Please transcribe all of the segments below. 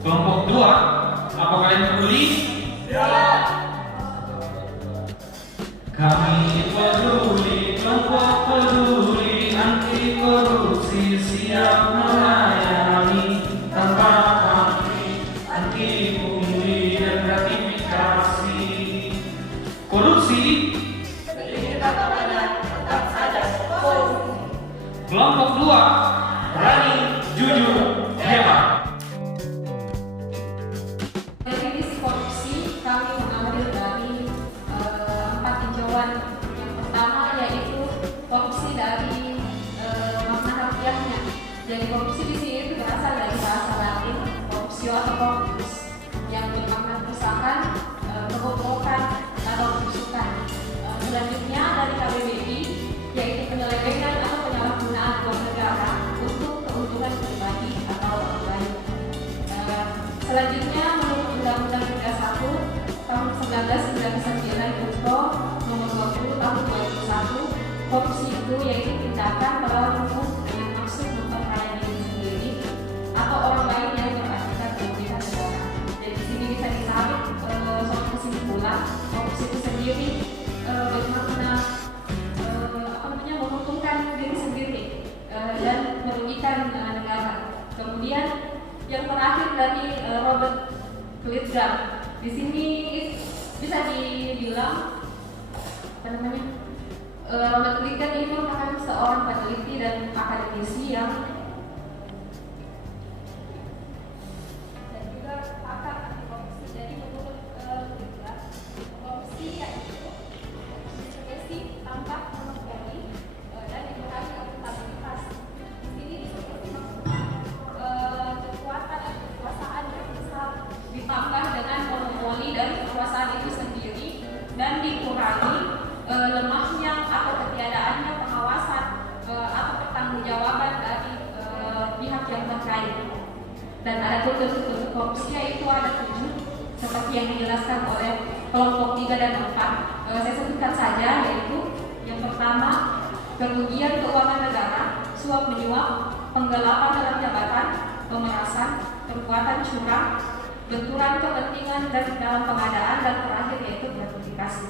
Kelompok 2, apa kalian peduli? Ya. Kami peduli, kelompok peduli anti korupsi, siap melayani tanpa pamrih, anti pungli dan gratifikasi. Korupsi Tetap saja korupsi. kelompok 2, berani, jujur, hebat. Definisi korupsi kami mengambil dari 4 tinjauan. Yang pertama yaitu korupsi dari makna harfiahnya. Jadi korupsi di sini itu berasal dari bahasa Latin corruptio atau corpus yang bermakna kerusakan, kebobrokan atau kerusukan. Selanjutnya dari KBBI yaitu penyelewengan atau penyalahgunaan uang negara untuk keuntungan pribadi atau orang lain. Selanjutnya menurut Undang-Undang 31 tahun 1999 UNTO nomor 20 tahun 2001, korupsi itu yaitu tindakan melawan hukum dengan maksud memperkaya diri sendiri atau orang lain yang berartikan kerugian negara. Jadi di sini bisa ditarik suatu kesimpulan korupsi itu sendiri bermakna menguntungkan diri sendiri dan merugikan negara. Kemudian yang terakhir dari Robert Klitgard, di sini bisa dibilang Robert Klitgard ini merupakan seorang peneliti dan akademisi yang dan juga pakar anti korupsi. Jadi menurut Klitgard, korupsi yaitu ekspresi tampak monopoli dan dibekali akuntabilitas. Di sini seperti kekuatan atau kekuasaan yang besar ditambah dengan monopoli dari kekuasaan itu sendiri dan dikurangi lemahnya atau ketiadaannya pengawasan atau pertanggungjawaban dari pihak yang terkait. Dan ada bentuk-bentuk korupsi yaitu ada 7 seperti yang dijelaskan oleh kelompok 3 dan 4. Saya sebutkan saja yaitu yang pertama kerugian keuangan negara, suap menyuap, penggelapan dalam jabatan, pemerasan, perbuatan curang, benturan kepentingan dan dalam pengadaan, dan terakhir yaitu gratifikasi.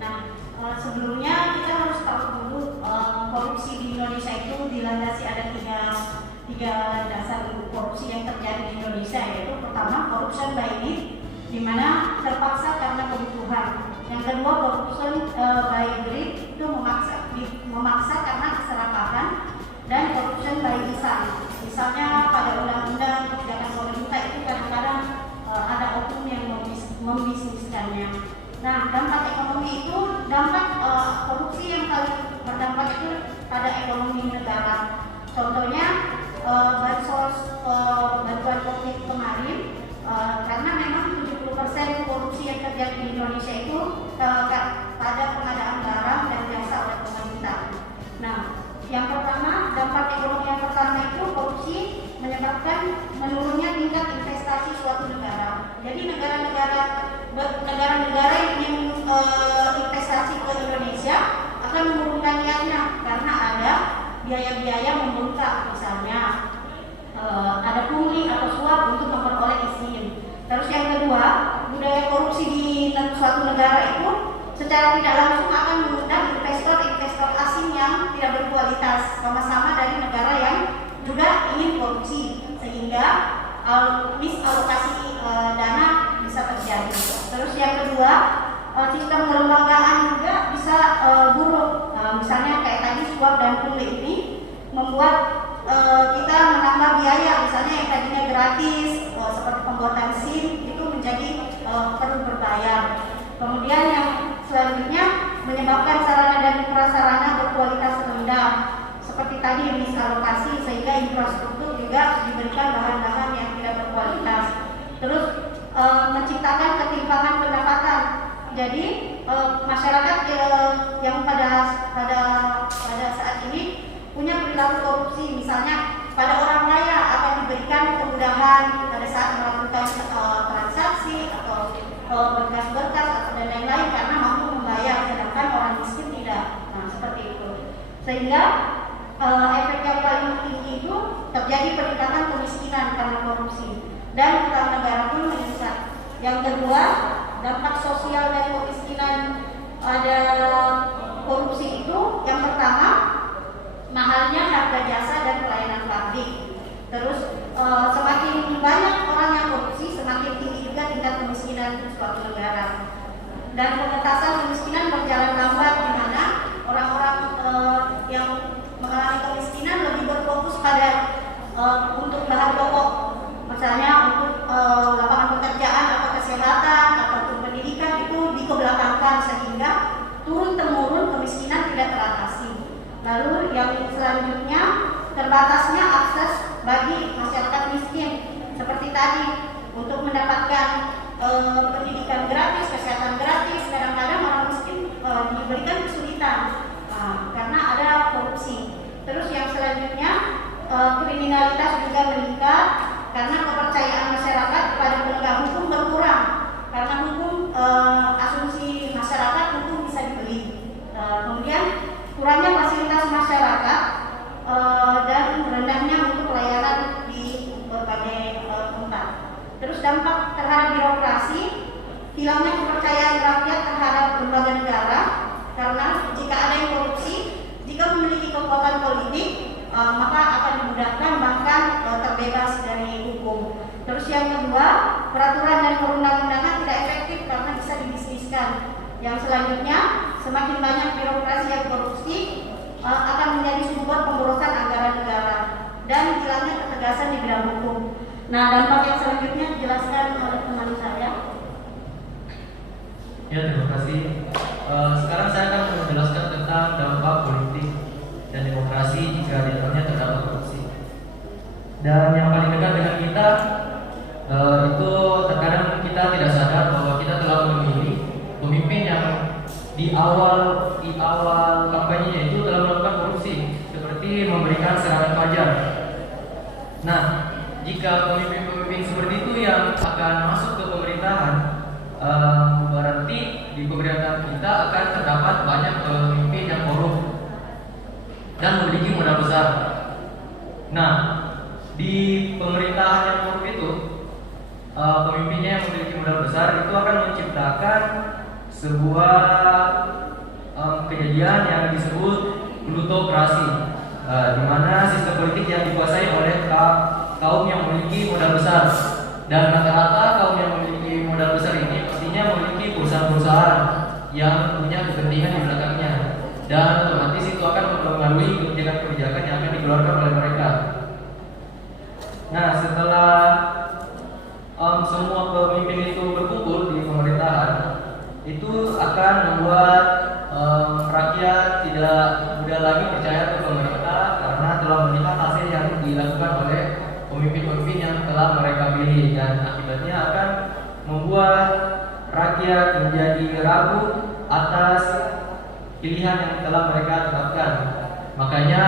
Nah, sebelumnya kita harus tahu dulu korupsi di Indonesia itu dilandasi ada tiga dasar korupsi yang terjadi di Indonesia, yaitu pertama corruption by need, di mana terpaksa karena kebutuhan. Yang kedua corruption by greed, itu memaksa karena keserakahan, dan corruption by design. Misalnya pada undang-undang kebijakan pemerintah itu kadang-kadang ada oknum yang membisniskannya. Nah, dampak ekonomi itu korupsi yang paling berdampak itu pada ekonomi negara. Contohnya bantuan COVID kemarin, karena memang 70% korupsi yang terjadi di Indonesia itu pada pengadaan barang dan jasa oleh pemerintah. Nah, yang pertama, dampak ekonomi yang pertama itu korupsi menyebabkan menurunnya tingkat investasi suatu negara. Jadi negara-negara yang ingin investasi ke Indonesia akan menurunkan niatnya karena ada biaya-biaya membengkak, misalnya ada pungli atau suap untuk memperoleh izin. Terus yang kedua, budaya korupsi di suatu negara itu secara tidak langsung akan mengundang investor-investor asing yang tidak berkualitas, sama-sama dari negara yang juga ingin korupsi, sehingga misalokasi dana bisa terjadi. Terus yang kedua, sistem kelembagaan juga bisa buruk. Misalnya kayak tadi suap dan pungli ini membuat kita menambah biaya, misalnya yang tadinya gratis seperti pembuatan SIM itu menjadi perlu berbayar. Kemudian yang selanjutnya menyebabkan sarana dan prasarana berkualitas rendah, seperti tadi misalokasi, sehingga infrastruktur juga diberikan bahan-bahan yang tidak berkualitas. Terus menciptakan ketimpangan pendapatan. Jadi masyarakat yang pada saat ini punya perilaku korupsi, misalnya pada orang kaya akan diberikan kemudahan pada saat melakukan transaksi atau berkas-berkas atau dan lain-lain karena mampu membayar, sedangkan orang miskin tidak. Nah, seperti itu. Sehingga efek yang paling tinggi itu terjadi peningkatan kemiskinan kemiskinan karena korupsi dan utang negara pun meningkat. Yang kedua, dampak sosial dari kemiskinan ada korupsi itu yang pertama, mahalnya harga jasa dan pelayanan publik. Terus semakin banyak orang yang korupsi, semakin tinggi juga tingkat kemiskinan suatu negara. Dan pengentasan kemiskinan berjalan lambat, di mana orang-orang yang mengalami kemiskinan lebih berfokus pada untuk bahan pokok, misalnya untuk lapangan pekerjaan atau kesehatan ataupun pendidikan itu dikebelakangkan sehingga turun-temurun kemiskinan tidak teratasi. Lalu yang selanjutnya, terbatasnya akses bagi masyarakat miskin seperti tadi untuk mendapatkan pendidikan gratis, kesehatan gratis. Kadang-kadang orang miskin diberikan kesulitan karena ada korupsi. Terus yang selanjutnya, kriminalitas juga meningkat karena kepercayaan masyarakat kepada penegak hukum berkurang, karena hukum asumsi masyarakat hukum bisa dibeli. Kemudian kurangnya fasilitas masyarakat dan rendahnya untuk pelayanan di berbagai tempat. Terus dampak terhadap birokrasi, hilangnya kepercayaan rakyat terhadap lembaga negara, karena jika ada yang korupsi, jika memiliki kekuatan politik, maka akan dimudahkan bahkan terbebas dari hukum. Terus yang kedua, peraturan dan perundang-undangan tidak efektif karena bisa dibisniskan. Yang selanjutnya, semakin banyak birokrasi yang korupsi akan menjadi sumber pemborosan anggaran negara dan hilangnya ketegasan di bidang hukum. Nah, dampak yang selanjutnya dijelaskan oleh teman saya. Ya, terima kasih. Sekarang saya akan menjelaskan tentang dampak politik dan demokrasi jika di dalamnya terdapat korupsi. Dan yang paling dekat dengan kita itu terkadang kita tidak sadar bahwa kita telah memilih pemimpin yang di awal kampanye itu telah melakukan korupsi, seperti memberikan serangan pajak. Nah, jika pemimpin-pemimpin seperti itu yang akan masuk ke pemerintahan, berarti di pemerintahan kita akan terdapat banyak pemimpin yang korup dan memiliki modal besar. Nah, di pemerintahan yang korup itu, pemimpinnya yang memiliki modal besar itu akan menciptakan sebuah kejadian yang disebut plutokrasi, di mana sistem politik yang dikuasai oleh kaum yang memiliki modal besar. Dan rata-rata kaum yang memiliki modal besar ini pastinya memiliki perusahaan-perusahaan yang punya kepentingan di belakangnya, dan otomatis itu akan mempengaruhi kebijakan-kebijakan yang akan dikeluarkan oleh mereka. Nah, setelah semua pemimpin itu berkumpul di pemerintahan, itu akan membuat rakyat tidak mudah lagi percaya ke pemerintah karena telah melihat hasil yang dilakukan oleh pemimpin-pemimpin yang telah mereka pilih, dan akibatnya akan membuat rakyat menjadi ragu atas pilihan yang telah mereka tetapkan. Makanya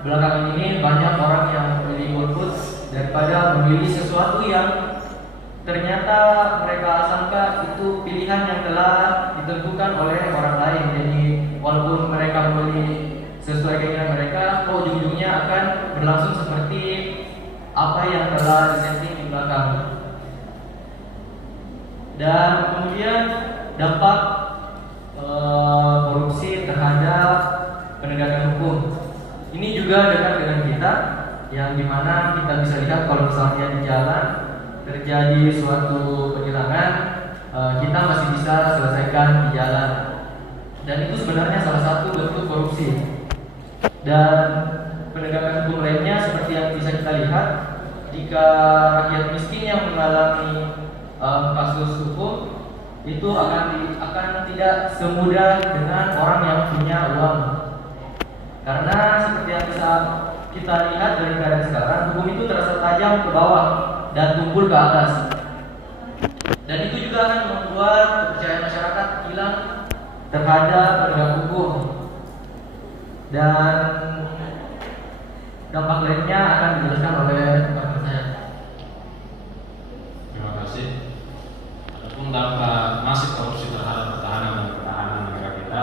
belakangan ini banyak orang yang memilih golput daripada memilih sesuatu yang ternyata mereka sangka itu pilihan yang telah ditentukan oleh orang lain. Jadi walaupun mereka memilih sesuai keinginan mereka, ujung-ujungnya akan berlangsung seperti apa yang telah disetting di belakang. Dan kemudian dampak korupsi terhadap penegakan hukum ini juga dekat dengan kita, yang dimana kita bisa lihat kalau misalnya di jalan terjadi suatu penilangan, kita masih bisa selesaikan di jalan, dan itu sebenarnya salah satu bentuk korupsi. Dan penegakan hukum lainnya seperti yang bisa kita lihat, jika rakyat miskin yang mengalami kasus hukum itu akan tidak semudah dengan orang yang punya uang, karena seperti yang bisa kita lihat dari keadaan sekarang, hukum itu terasa tajam ke bawah dan tumpul ke atas, dan itu juga akan membuat kepercayaan masyarakat hilang terhadap penegak hukum. Dan dampak lainnya akan dijelaskan oleh teman saya. Terima kasih. Adapun dampak masif korupsi terhadap pertahanan dan pertahanan negara kita,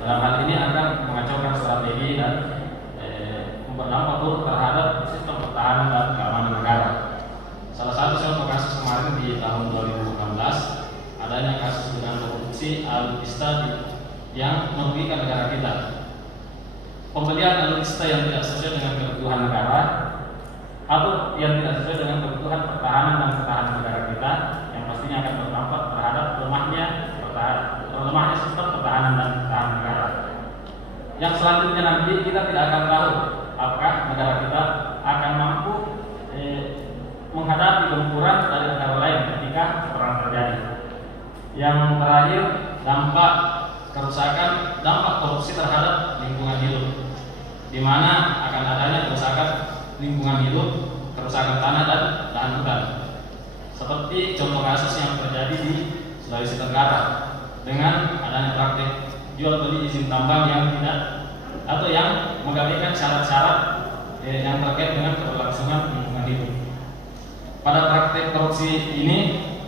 dalam hal ini akan strategi dan berdampak buruk terhadap sistem pertahanan dan keamanan negara. alutsista yang merugikan negara kita. Pembelian alutsista yang tidak sesuai dengan kebutuhan negara atau yang tidak sesuai dengan kebutuhan pertahanan dan ketahanan negara kita, yang pastinya akan berdampak terhadap lemahnya sistem pertahanan dan ketahanan negara. Yang selanjutnya nanti kita tidak akan tahu apakah negara kita akan mampu menghadapi gempuran dari negara lain ketika perang terjadi. Yang terakhir, dampak korupsi terhadap lingkungan hidup, di mana akan adanya kerusakan lingkungan hidup, kerusakan tanah dan lahan hutan. Seperti contoh kasus yang terjadi di Sulawesi Tenggara dengan adanya praktik jual beli izin tambang yang tidak atau yang mengabaikan syarat-syarat yang terkait dengan keberlangsungan lingkungan hidup. Pada praktik korupsi ini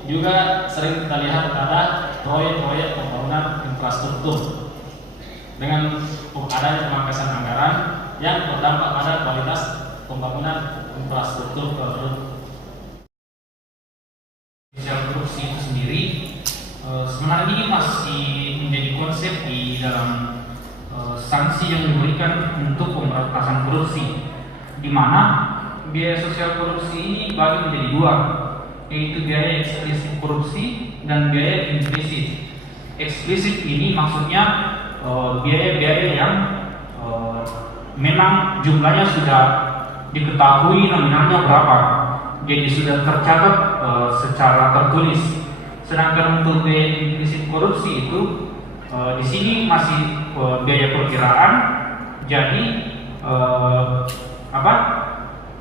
juga sering kita lihat pada proyek-proyek pembangunan infrastruktur dengan adanya pemangkasan anggaran yang berdampak pada kualitas pembangunan infrastruktur tersebut. Korupsi itu sendiri sebenarnya ini masih menjadi konsep di dalam sanksi yang diberikan untuk pemberantasan korupsi, di mana biaya sosial korupsi ini bagi menjadi dua, yaitu biaya eksplisit korupsi dan biaya implisit. Eksplisit ini maksudnya biaya-biaya yang memang jumlahnya sudah diketahui nominalnya berapa, jadi sudah tercatat secara tertulis. Sedangkan untuk biaya implisit korupsi itu di sini masih biaya perkiraan. Jadi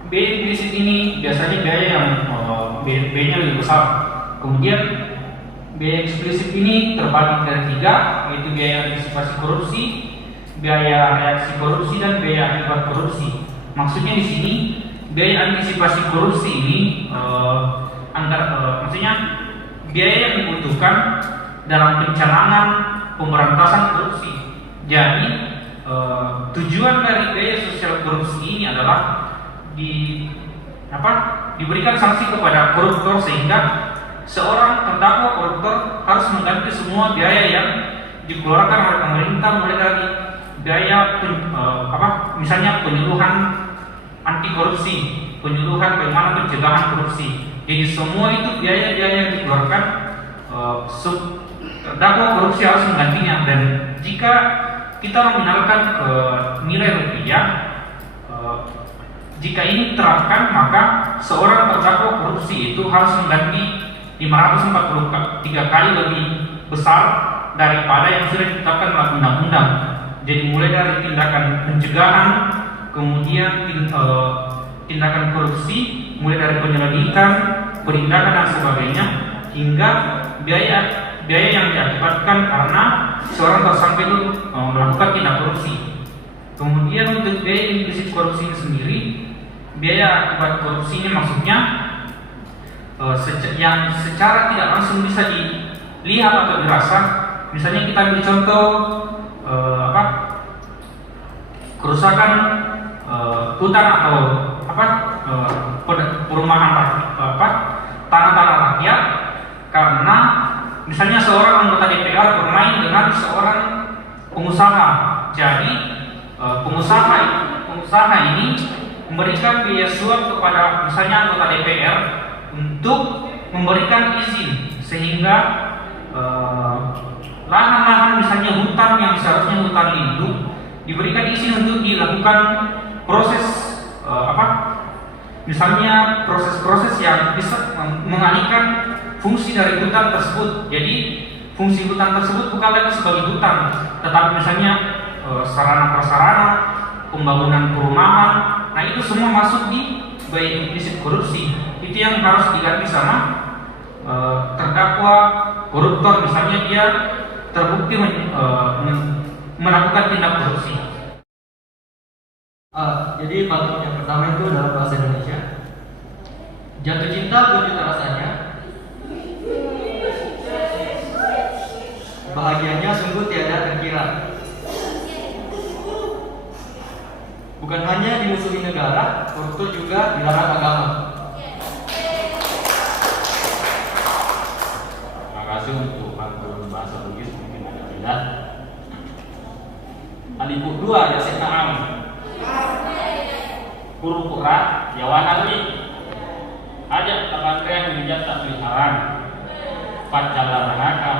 biaya implisit ini biasanya biaya yang biayanya lebih besar. Kemudian biaya eksplisit ini terbagi dari tiga, yaitu biaya antisipasi korupsi, biaya reaksi korupsi, dan biaya akibat korupsi. Maksudnya di sini biaya antisipasi korupsi ini maksudnya biaya yang dibutuhkan dalam pencanangan pemberantasan korupsi. Jadi tujuan dari biaya sosial korupsi ini adalah diberikan sanksi kepada koruptor sehingga seorang terdakwa koruptor harus mengganti semua biaya yang dikeluarkan oleh pemerintah, mulai dari biaya misalnya penyuluhan anti korupsi, penyuluhan bagaimana pencegahan korupsi. Jadi semua itu biaya-biaya yang dikeluarkan terdakwa korupsi harus menggantinya. Dan jika kita nominalkan ke nilai rupiah, jika ini diterapkan, maka seorang terdakwa korupsi itu harus mengganti 543 kali lebih besar daripada yang sudah ditetapkan oleh undang-undang. Jadi mulai dari tindakan pencegahan, kemudian tindakan korupsi, mulai dari penyelidikan, penindakan dan sebagainya, hingga biaya yang diakibatkan karena seorang tersangka itu melakukan tindak korupsi. Kemudian untuk biaya implisit korupsi ini sendiri, biaya akibat korupsi ini maksudnya yang secara tidak langsung bisa dilihat atau dirasa. Misalnya kita ambil contoh kerusakan hutan atau perumahan tanah-tanah rakyat karena misalnya seorang anggota DPR bermain dengan seorang pengusaha. Jadi pengusaha ini memberikan biaya suap kepada misalnya anggota DPR untuk memberikan izin sehingga lahan-lahan misalnya hutan yang seharusnya hutan lindung diberikan izin untuk dilakukan proses misalnya proses-proses yang bisa mengalihkan fungsi dari hutan tersebut. Jadi fungsi hutan tersebut bukan lagi sebagai hutan, tetapi misalnya sarana-prasarana, pembangunan perumahan. Nah itu semua masuk di biaya implisit korupsi. Itu yang harus diganti sama terdakwa koruptor, misalnya dia terbukti melakukan tindak korupsi. Jadi patung yang pertama itu dalam bahasa Indonesia. Jatuh cinta berjuta rasanya, bahagianya sungguh tiada terkira. Bukan hanya dimusuhi negara, koruptor juga dilarang agama. Terima kasih untuk pantun bahasa Bugis, mungkin ada Adipuk 2 ya senaam. Huruf ra ya wanali. Ajak takakrean menjat tak peliharaan. Pacalarana